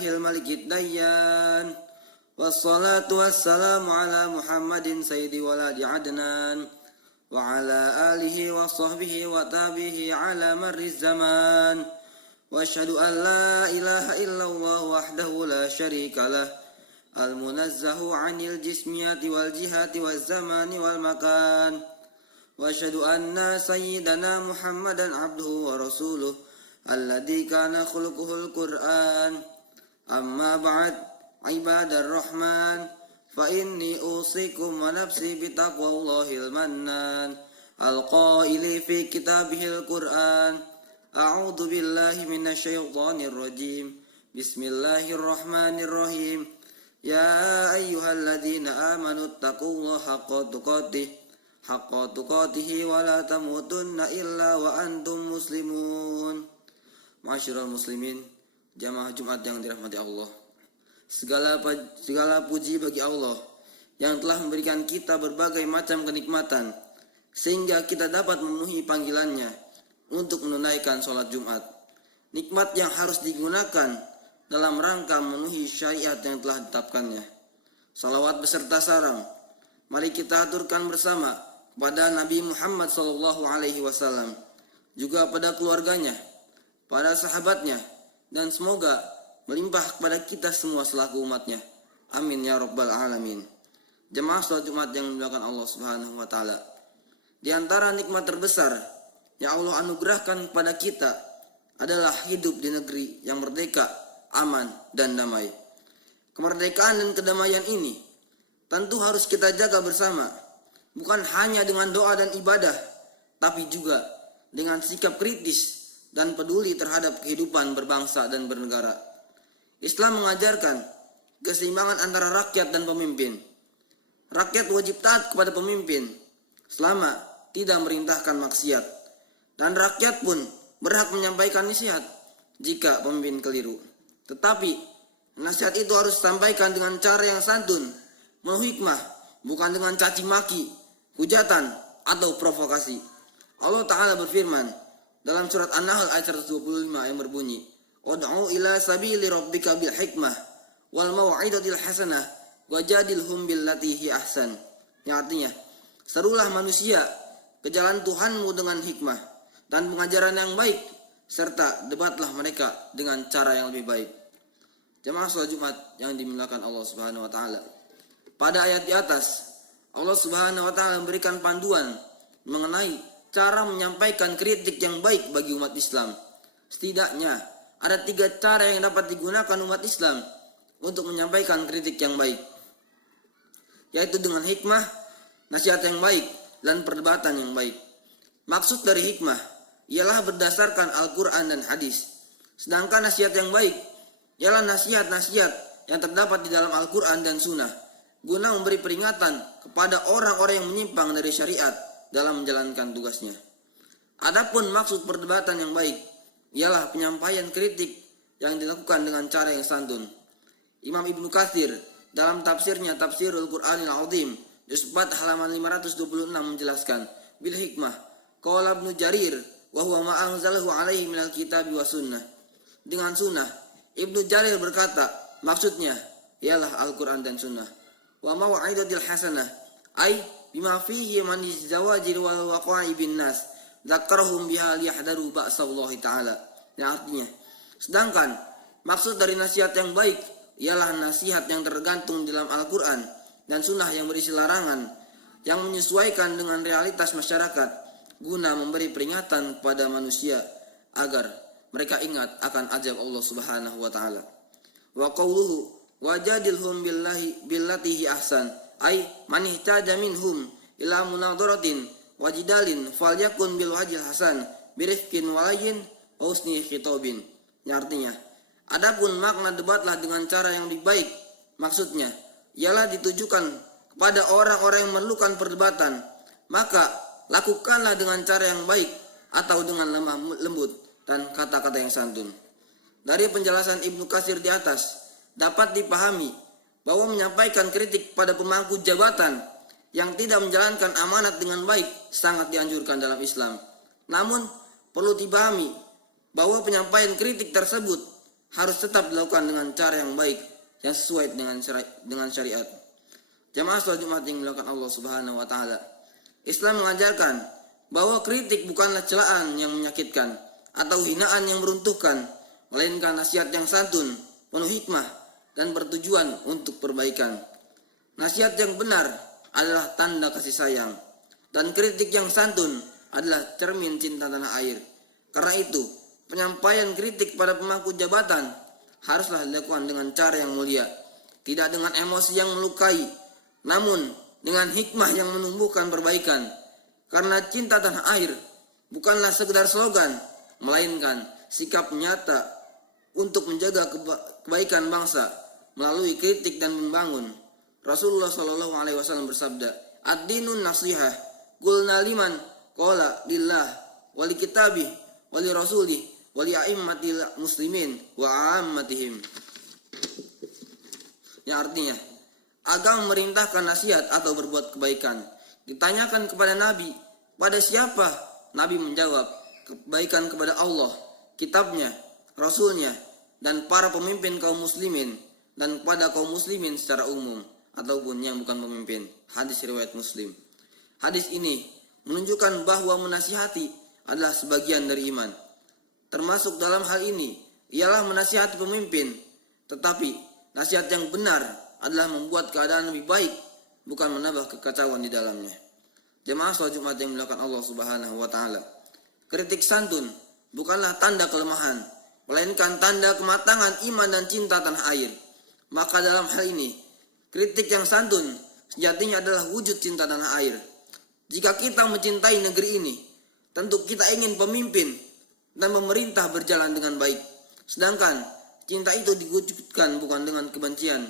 Alhamdulillahil malikid dayyan. Wassalatu wassalamu ala Muhammadin sayyidi waladi adnan. Wa ala alihi wa sahbihi wa tabihi ala marri zaman. Wa asyhadu an la ilaha illallah wahdahu la syarika lah. Al-munazzahu anil jismiyati wal jihati wal zamani wal makan. Wa asyhadu anna sayyidana Muhammadan abduhu wa rasuluh alladzi kana khuluquhul Qur'an. Amma ba'd, ibadar rahman, fa inni usikum wa nafsi bitaqwallahil mannan al-qaili fi kitabihil Qur'an. A'udzu billahi minasyaitonir rajim. Bismillahirrahmanirrahim. Ya ayyuhalladzina amanu taqullaha haqqa tuqatih wa la tamutunna illa wa antum muslimun. Ma'asyiral muslimin, jamaah Jumat yang dirahmati Allah. Segala puji bagi Allah yang telah memberikan kita berbagai macam kenikmatan sehingga kita dapat memenuhi panggilannya untuk menunaikan sholat Jumat. Nikmat yang harus digunakan dalam rangka memenuhi syariat yang telah ditetapkannya. Salawat beserta salam mari kita aturkan bersama kepada Nabi Muhammad SAW, juga pada keluarganya, pada sahabatnya, dan semoga melimpah kepada kita semua selaku umatnya. Amin ya rabbal alamin. Jemaah salat Jumat yang dimuliakan Allah Subhanahu wa taala. Di antara nikmat terbesar yang Allah anugerahkan kepada kita adalah hidup di negeri yang merdeka, aman dan damai. Kemerdekaan dan kedamaian ini tentu harus kita jaga bersama, bukan hanya dengan doa dan ibadah, tapi juga dengan sikap kritis dan peduli terhadap kehidupan berbangsa dan bernegara. Islam mengajarkan keseimbangan antara rakyat dan pemimpin. Rakyat wajib taat kepada pemimpin selama tidak merintahkan maksiat, dan rakyat pun berhak menyampaikan nasihat jika pemimpin keliru. Tetapi nasihat itu harus disampaikan dengan cara yang santun, penuh hikmah, bukan dengan caci maki, hujatan atau provokasi. Allah Ta'ala berfirman dalam surat An-Nahl ayat 125 yang berbunyi, "Ud'u ila sabili rabbika bil hikmah wal mau'izatil hasanah wajadilhum billati hi ahsan." Yang artinya, serulah manusia ke jalan Tuhanmu dengan hikmah dan pengajaran yang baik, serta debatlah mereka dengan cara yang lebih baik. Jemaah salat Jumat yang dimuliakan Allah Subhanahu wa taala. Pada ayat di atas, Allah Subhanahu wa taala memberikan panduan mengenai cara menyampaikan kritik yang baik bagi umat Islam. Setidaknya ada 3 cara yang dapat digunakan umat Islam untuk menyampaikan kritik yang baik, yaitu dengan hikmah, nasihat yang baik, dan perdebatan yang baik. Maksud dari hikmah ialah berdasarkan Al-Quran dan hadis. Sedangkan nasihat yang baik ialah nasihat-nasihat yang terdapat di dalam Al-Quran dan Sunnah, guna memberi peringatan kepada orang-orang yang menyimpang dari syariat dalam menjalankan tugasnya. Adapun maksud perdebatan yang baik ialah penyampaian kritik yang dilakukan dengan cara yang santun. Imam Ibnu Katsir dalam tafsirnya Tafsirul Qur'anil Azim juz 4 halaman 526 menjelaskan, bil hikmah qala Ibnu Jarir wa huwa ma anzalahu alaihi minal kitabi wa sunnah. Dengan sunnah, Ibnu Jarir berkata, maksudnya ialah Al-Quran dan Sunnah. Wa mau'izatil hasanah ay bima fihi man zawajir wal waqa'i bin nas dzakarhum biha liyahdaru ba'sallahi ta'ala. Yang artinya, sedangkan maksud dari nasihat yang baik ialah nasihat yang tergantung dalam Al-Quran dan Sunnah yang berisi larangan yang menyesuaikan dengan realitas masyarakat, guna memberi peringatan kepada manusia agar mereka ingat akan azab Allah Subhanahu wa taala. Wa qauluhu wajadilhum billati hi ahsan ay man ihtaja minhum ila munadaratin wajidalin falyakun bil wajhil hasan birifqin walayin wa husni khitabin. Yang artinya, adapun makna debatlah dengan cara yang lebih baik, maksudnya ialah ditujukan kepada orang-orang yang memerlukan perdebatan, maka lakukanlah dengan cara yang baik atau dengan lemah lembut dan kata-kata yang santun. Dari penjelasan Ibnu Katsir di atas dapat dipahami bahwa menyampaikan kritik pada pemangku jabatan yang tidak menjalankan amanat dengan baik sangat dianjurkan dalam Islam. Namun perlu dipahami bahwa penyampaian kritik tersebut harus tetap dilakukan dengan cara yang baik yang sesuai dengan syariat. Jamaah salat Jumat yang dilakukan Allah Subhanahu wa taala. Islam mengajarkan bahwa kritik bukanlah celaan yang menyakitkan atau hinaan yang meruntuhkan, melainkan nasihat yang santun, penuh hikmah dan bertujuan untuk perbaikan. Nasihat yang benar adalah tanda kasih sayang, dan kritik yang santun adalah cermin cinta tanah air. Karena itu, penyampaian kritik pada pemangku jabatan haruslah dilakukan dengan cara yang mulia, tidak dengan emosi yang melukai, namun dengan hikmah yang menumbuhkan perbaikan. Karena cinta tanah air bukanlah sekedar slogan, melainkan sikap nyata untuk menjaga kebaikan bangsa melalui kritik dan membangun. Rasulullah Shallallahu Alaihi Wasallam bersabda, "Ad-dinun nasihah, qulna liman qala lillah, wali kitabih, wali rasulih, wali a'immatil muslimin wa ammatihim." Yang artinya, agama memerintahkan nasihat atau berbuat kebaikan. Ditanyakan kepada Nabi, pada siapa? Nabi menjawab, kebaikan kepada Allah, kitabnya, rasulnya, dan para pemimpin kaum muslimin, dan kepada kaum muslimin secara umum ataupun yang bukan pemimpin. Hadis riwayat Muslim. Hadis ini menunjukkan bahwa menasihati adalah sebagian dari iman. Termasuk dalam hal ini ialah menasihati pemimpin, tetapi nasihat yang benar adalah membuat keadaan lebih baik, bukan menambah kekacauan di dalamnya. Jemaah salat Jumat yang dimuliakan Allah Subhanahu wa taala. Kritik santun bukanlah tanda kelemahan, melainkan tanda kematangan iman dan cinta tanah air. Maka dalam hal ini, kritik yang santun sejatinya adalah wujud cinta tanah air. Jika kita mencintai negeri ini, tentu kita ingin pemimpin dan pemerintah berjalan dengan baik. Sedangkan cinta itu diwujudkan bukan dengan kebencian,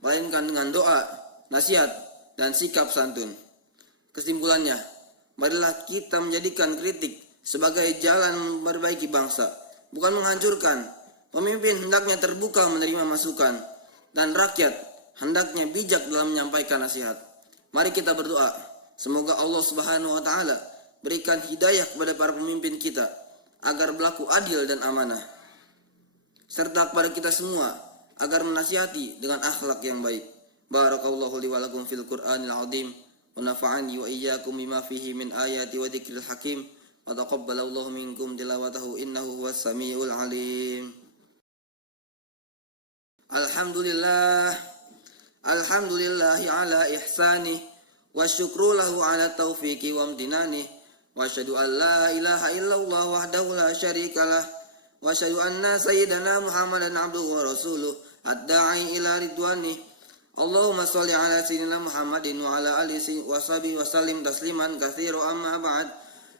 melainkan dengan doa, nasihat, dan sikap santun. Kesimpulannya, marilah kita menjadikan kritik sebagai jalan memperbaiki bangsa, bukan menghancurkan. Pemimpin hendaknya terbuka menerima masukan, dan rakyat hendaknya bijak dalam menyampaikan nasihat. Mari kita berdoa, semoga Allah Subhanahu wa taala berikan hidayah kepada para pemimpin kita agar berlaku adil dan amanah, serta kepada kita semua agar menasihati dengan akhlak yang baik. Barakallahu li wa lakum fil Qur'anil azim wa nafa'ani wa iyyakum bima fihi min ayati wa dzikril hakim wa taqabbalallahu minkum tilawatahu innahu huwas samiul alim. Alhamdulillahi ala ihsanih wa syukru lahu ala taufiqi wa amtinani wa asyhadu an la ilaha illallah wahdahu la syarikalah wa asyhadu anna sayyidana Muhammadan abduhu wa rasuluh ad-da'i ila ridwanih. Allahumma sholli ala sayyidina Muhammadin wa ala alihi wa sahbihi wa sallim tasliman katsira amma ba'd.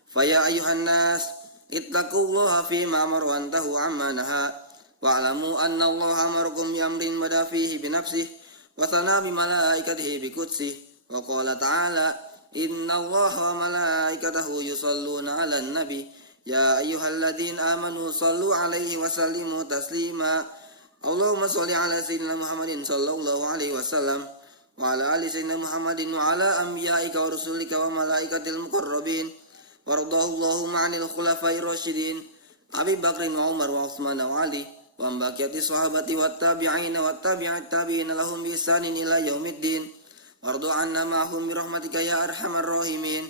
Fa ya ayyuhan nas ittaqullaha fi ma amara wa antahu amma naha wa'lamu anna Allah amarakum bi amrin bada fihi bi nafsihi wa thana bi malaikatihi bi qudsih wa qala ta'ala inna Allah wa malaikatahu yusalluna 'alan nabi ya ayyuhalladzina amanu sallu 'alaihi wa sallimu taslima. Allahumma sholli 'ala sayyidina Muhammadin sallallahu alaihi wasallam wa 'ala ali sayyidina Muhammadin wa 'ala anbiya'ika wa rusulika wa malaikatil muqarrabin waradallahu 'anil khulafa'ir rasyidin Abi Bakrin wa Umar wa Utsman wa Ali wa baqiyati sahabati wat tabi'in wa tabi'at tabi'in lahum bi ihsanin ila yaumiddin wardu 'anna ma'hum bi rahmatika ya arhamar rahimin.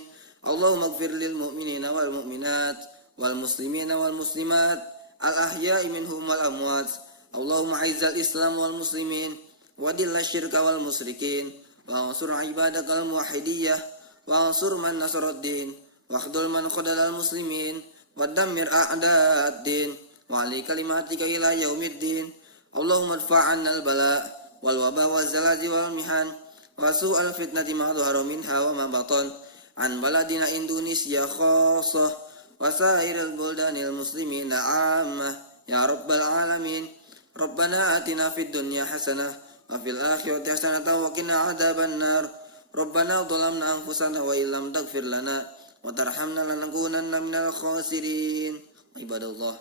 Allahumma ighfir lil mu'minina wal mu'minat wal muslimina wal muslimat al ahya'i minhum wal amwat. Allahumma aizzal islam wal muslimin wa dilla syirka wal musyrikin wa ansur ibadakal muwahhidiyah wa ansur man nasaraddin wa khdul man khadalal muslimin wa dammir a'da'ad-din wa ali kalimatika ila yaumiddin. Allahumma adfa'anna al-bala wal waba wal zalazil wal mihan wa su'al fitnati ma dhahara minha wa ma batan an baladina Indonesia khassah wa sairil buldanil muslimina 'ammah ya rabbal alamin. Rabbana atina fid dunya hasanah wa fil akhirati hasanah wa qina adzaban nar. Rabbana dhalamna anfusana wa illam taghfir lana wa tarhamna lanakunanna minal khasirin. Ibadallah,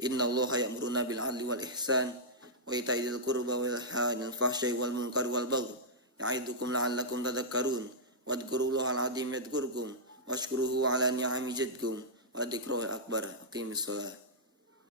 innallaha ya'muruna bil 'adli wal ihsan wa ita'i dzil qurba wal yanha 'anil fahsya'i wal munkari wal baghi ya'idukum la'allakum tadhakkarun wadhkurullahal 'azim yadhkurkum washkuruhu 'ala ni'ami jadkum wa dzikruhu akbar. Aqimis shalah.